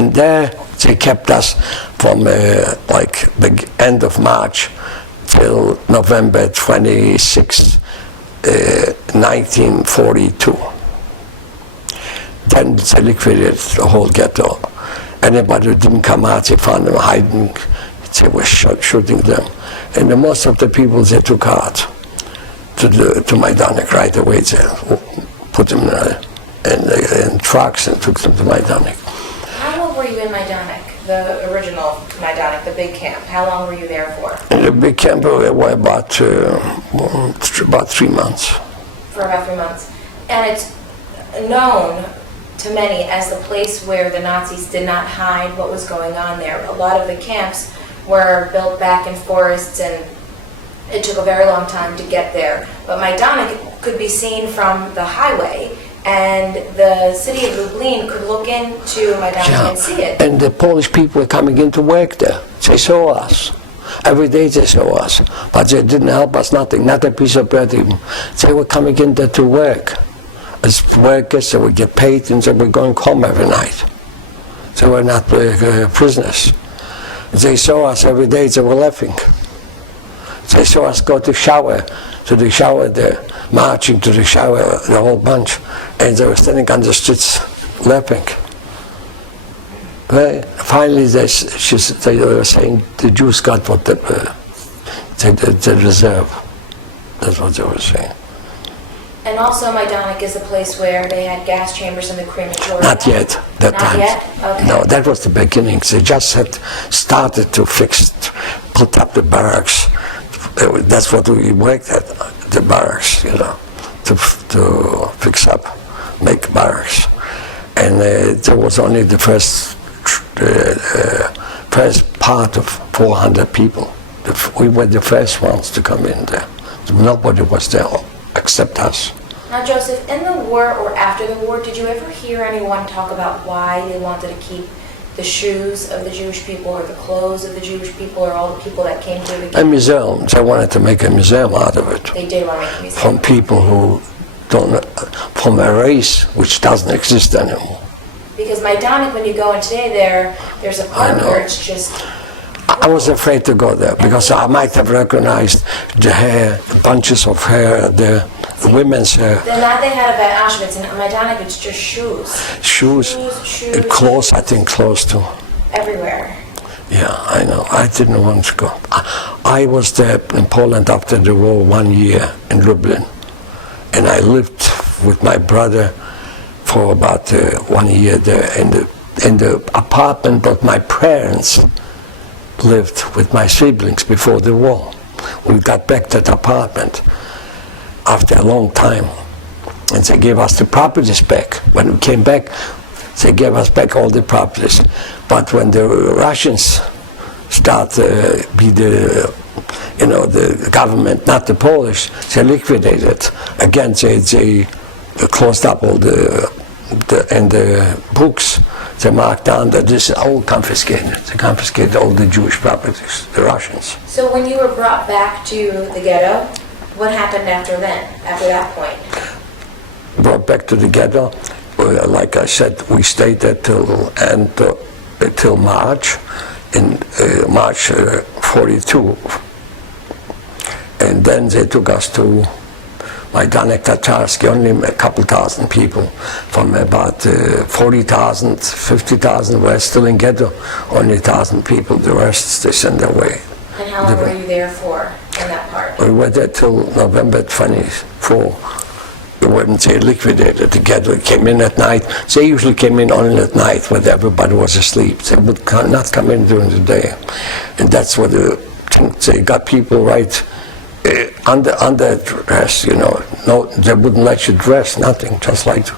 And there they kept us from like the end of March till November 26, 1942. Then they liquidated the whole ghetto. Anybody who didn't come out, they found them hiding. They were shooting them. And most of the people they took out to Majdanek right away. They put them in trucks and took them to Majdanek. How long were you in Majdanek, the original Majdanek, the big camp? How long were you there for? In the big camp, we were about 3 months. For about 3 months. And it's known to many as the place where the Nazis did not hide what was going on there. A lot of the camps were built back in forests, and it took a very long time to get there. But Majdanek could be seen from the highway, and the city of Lublin could look into Majdanek and see it. And the Polish people were coming in to work there. They saw us. Every day they saw us. But they didn't help us nothing, not a piece of bread even. They were coming in there to work. As workers, they would get paid, and they were going home every night. They were not prisoners. They saw us every day, they were laughing. They saw us go to the shower there, marching to the shower, the whole bunch, and they were standing on the streets laughing. Well, finally, they were saying the Jews got what they deserve. That's what they were saying. And also Majdanek is a place where they had gas chambers in the crematoria. Not yet, that Not time. yet? Okay. No, that was the beginning. They just had started to put up the barracks. That's what we worked at, the barracks, to fix up, make barracks. And there was only the first part of 400 people. We were the first ones to come in there. Nobody was there except us. Now, Joseph, in the war or after the war, did you ever hear anyone talk about why they wanted to keep the shoes of the Jewish people or the clothes of the Jewish people or all the people that came through the camp? A museum. They wanted to make a museum out of it. They did want to make a museum. From people who don't, from a race which doesn't exist anymore. Because Majdanek, when you go in today, there's a part where it's just... I was afraid to go there because I might have recognized the hair, bunches of hair, the women's hair. Then that they had about Auschwitz, and Majdanek it's just shoes. Shoes, clothes, I think clothes too. Everywhere. Yeah, I know. I didn't want to go. I was there in Poland after the war 1 year in Lublin. And I lived with my brother for about 1 year there in the apartment that my parents lived with my siblings before the war. We got back to the apartment after a long time, and they gave us the properties back. When we came back, they gave us back all the properties. But when the Russians started be the government, not the Polish, they liquidated. Again, they closed up all the books. They marked down that this is all confiscated. They confiscated all the Jewish properties, the Russians. So when you were brought back to the ghetto, what happened after that point? Brought back to the ghetto, like I said, we stayed there till March, in March 42. And then they took us to Majdanek Tatarski, only a couple thousand people. From about 40,000, 50,000 were still in ghetto, only 1,000 people, the rest they sent away. And how long were you there for in that part? We were there till November 24. When they liquidated the ghetto, they came in at night. They usually came in only at night when everybody was asleep. They would not come in during the day. And that's what they got people right under dress, No, they wouldn't let you dress, nothing, just like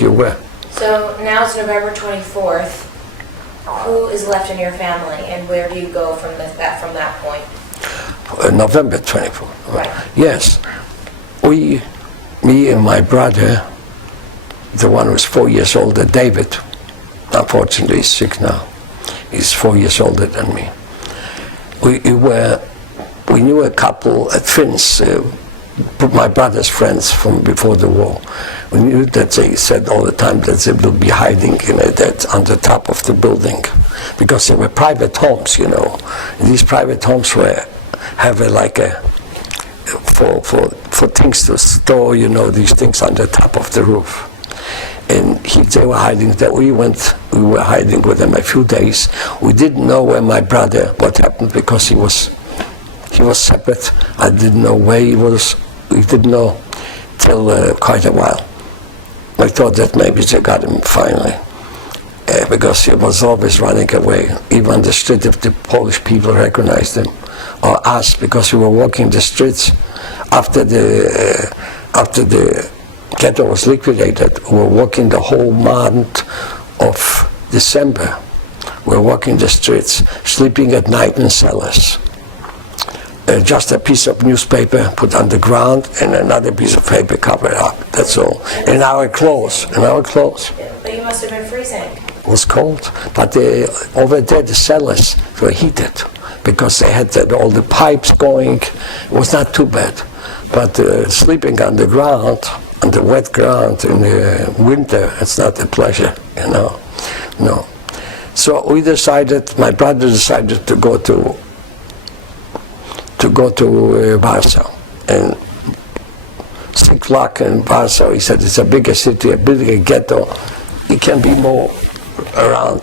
you were. So now it's November 24th. Who is left in your family, and where do you go from that point? November 24th. Right. Yes. Me and my brother, the one who was 4 years older, David, unfortunately he's sick now. He's 4 years older than me. We knew a couple of twins, my brother's friends from before the war. We knew that they said all the time that they will be hiding that on the top of the building, because they were private homes, you know. And these private homes have for things to store, you know, these things on the top of the roof. And they were hiding there. We were hiding with them a few days. We didn't know where my brother, what happened, because he was separate. I didn't know where he was. We didn't know till quite a while. I thought that maybe they got him finally, because he was always running away. Even on the street, if the Polish people recognized him, or us, because we were walking the streets after the ghetto was liquidated. We were walking the whole month of December. We were walking the streets, sleeping at night in cellars. Just a piece of newspaper put on the ground and another piece of paper covered up. That's all. In our clothes. But you must have been freezing. It was cold, but over there the cellars were heated because they had all the pipes going. It was not too bad. But sleeping on the ground, on the wet ground in the winter, it's not a pleasure, you know. No. So we decided, my brother decided to go to Warsaw. And 6 o'clock in Warsaw, he said, it's a bigger city, a bigger ghetto. It can be more around,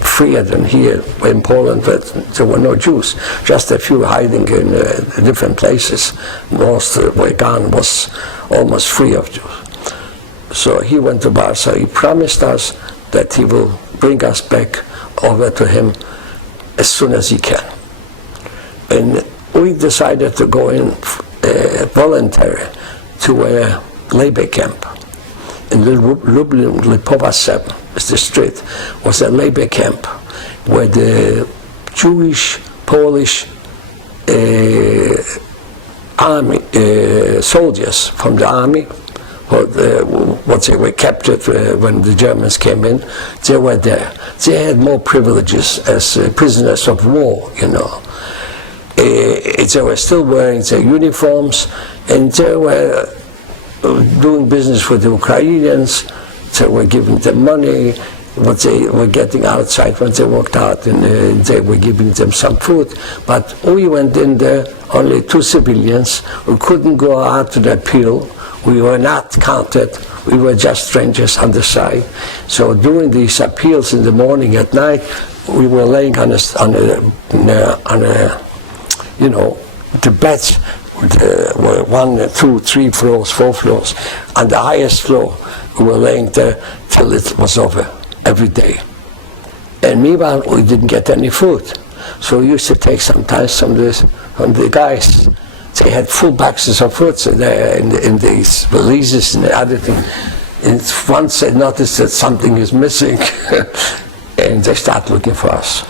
freer than here in Poland, but there were no Jews, just a few hiding in different places. Most where Ghan was almost free of Jews. So he went to Warsaw. He promised us that he will bring us back over to him as soon as he can. And we decided to go in voluntary to a labor camp. In Lublin, Lipowa 7, is the street, was a labor camp where the Jewish, Polish army, soldiers from the army, what they were captured when the Germans came in, they were there. They had more privileges as prisoners of war, you know. They were still wearing their uniforms, and they were doing business with the Ukrainians. They were giving them money, what they were getting outside when they walked out, and they were giving them some food. But we went in there, only 2 civilians. We couldn't go out to the appeal. We were not counted. We were just strangers on the side. So during these appeals in the morning, at night, we were laying on the beds were 1, 2, 3 floors, 4 floors. On the highest floor, we were laying there till it was over, every day. And meanwhile, we didn't get any food. So we used to take sometimes from the guys. They had full boxes of fruits there in these valises and the other thing. And once they noticed that something is missing, and they started looking for us.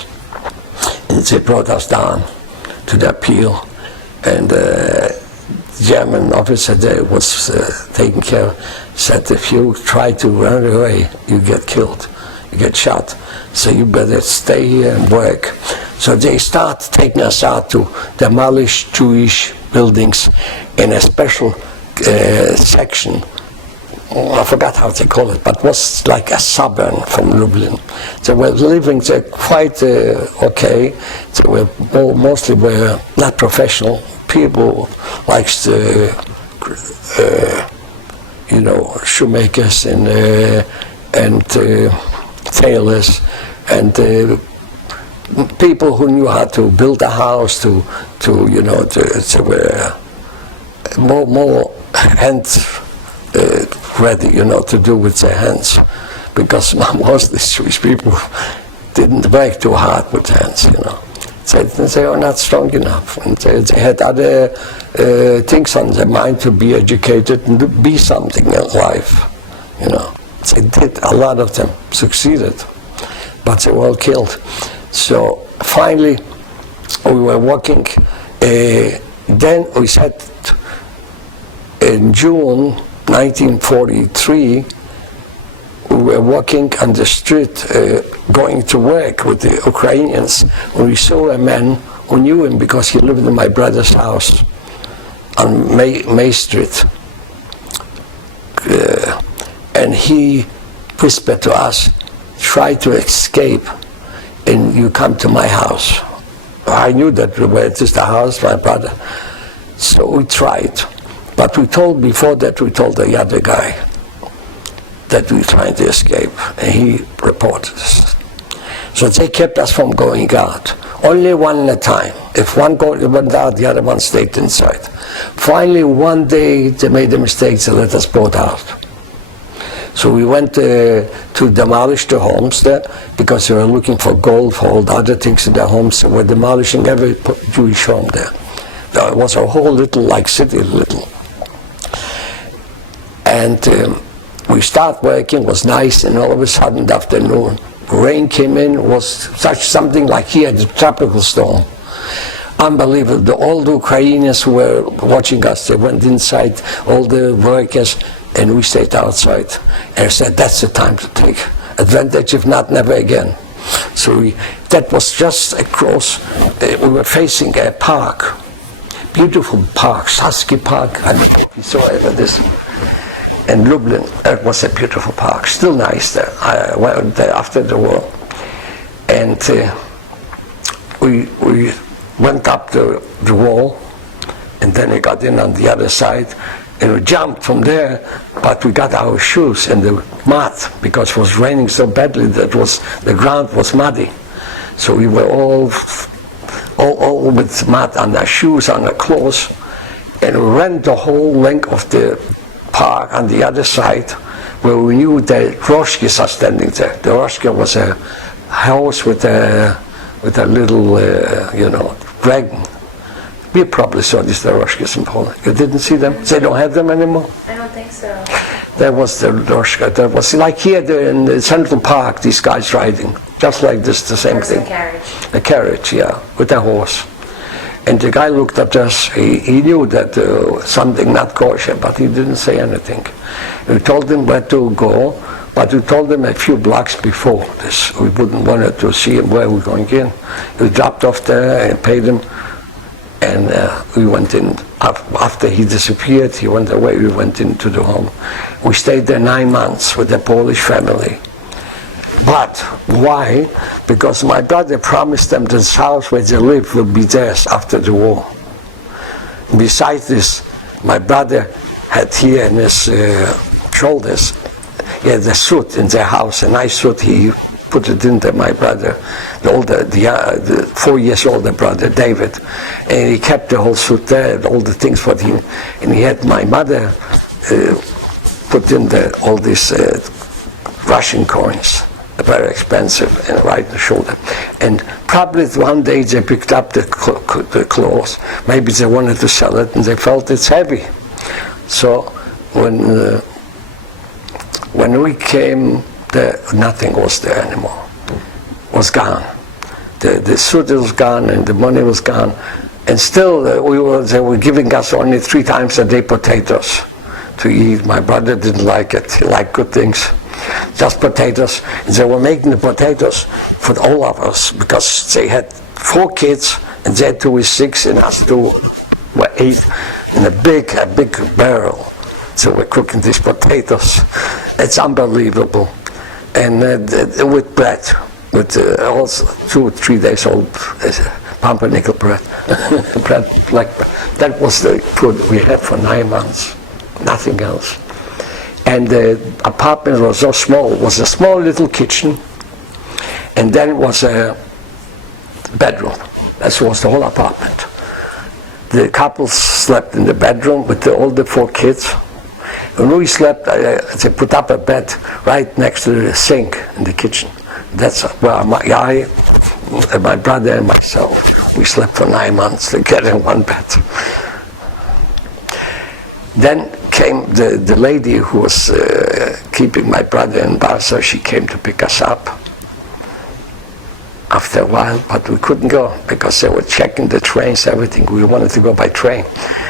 And they brought us down to the appeal, and the German officer there was taking care, said, if you try to run away, you get killed, you get shot, so you better stay here and work. So they start taking us out to demolish Jewish buildings in a special section. I forgot how they call it, but was like a suburb from Lublin. They were living there quite okay. They were mostly were not professional people, like shoemakers and tailors and people who knew how to build a house. They were more hands. Ready, to do with their hands, because most of these Jewish people didn't work too hard with hands, They were not strong enough, and they had other things on their mind to be educated and to be something in life, They did, a lot of them succeeded, but they were all killed. So finally, we were walking, then we said in June 1943, we were walking on the street, going to work with the Ukrainians. We saw a man who knew him because he lived in my brother's house on May Street, and he whispered to us, try to escape and you come to my house. I knew that it is the house, my brother. So we tried. But before that we told the other guy that we were trying to escape, and he reported us. So they kept us from going out. Only one at a time. If one went out, the other one stayed inside. Finally, one day they made a mistake, they let us both out. So we went to demolish the homes there because they were looking for gold, for all the other things in their homes. They were demolishing every Jewish home there. There was a whole little, like city, little. And we started working, it was nice, and all of a sudden, the afternoon, rain came in, was something like here, the tropical storm. Unbelievable. All the Ukrainians who were watching us, they went inside, all the workers, and we stayed outside. And I said, that's the time to take advantage, if not, never again. So that was just across, we were facing a park, beautiful park, Saski Park. I don't know if you saw ever this. In Lublin, it was a beautiful park, still nice there. I went there after the war. And we went up the wall, and then we got in on the other side, and we jumped from there, but we got our shoes in the mud, because it was raining so badly that the ground was muddy. So we were all with mud on our shoes, on our clothes, and we ran the whole length of the park on the other side, where we knew the Roshkis are standing there. The Roshka was a house with a little, dragon. We probably saw these the Roshkis in Poland. You didn't see them? They don't have them anymore? I don't think so. There was the Roshka. There was like here in the Central Park, these guys riding, just like this, the same thing. A carriage. A carriage, yeah, with a horse. And the guy looked at us, he knew that something not kosher, but he didn't say anything. We told him where to go, but we told him a few blocks before this. We wouldn't want to see him where we're going in. We dropped off there and paid him, and we went in. After he disappeared, he went away, we went into the home. We stayed there 9 months with a Polish family. But why? Because my brother promised them this house where they live will be theirs after the war. Besides this, my brother had here in his shoulders, he had a suit in their house, a nice suit. He put it in there, my brother, the 4 years older brother, David. And he kept the whole suit there, all the things for him. And he had my mother put in there all these Russian coins. Very expensive, and right in the shoulder. And probably one day they picked up the clothes. Maybe they wanted to sell it, and they felt it's heavy. So when we came, nothing was there anymore. It was gone. The suit was gone, and the money was gone. And still, they were giving us only 3 times a day potatoes to eat. My brother didn't like it. He liked good things. Just potatoes. And they were making the potatoes for all of us, because they had 4 kids, and they 2 were 6, and us 2 were 8, in a big barrel. So we're cooking these potatoes. It's unbelievable. And with bread, with also 2 or 3 days old pumpernickel bread. Bread like that was the food we had for 9 months. Nothing else. And the apartment was so small. It was a small little kitchen, and then it was a bedroom. That was the whole apartment. The couple slept in the bedroom with all the 4 kids. When we slept, they put up a bed right next to the sink in the kitchen. That's where my brother and myself, we slept for 9 months together in one bed. Then came the lady who was keeping my brother in Warsaw. She came to pick us up after a while, but we couldn't go because they were checking the trains, everything. We wanted to go by train.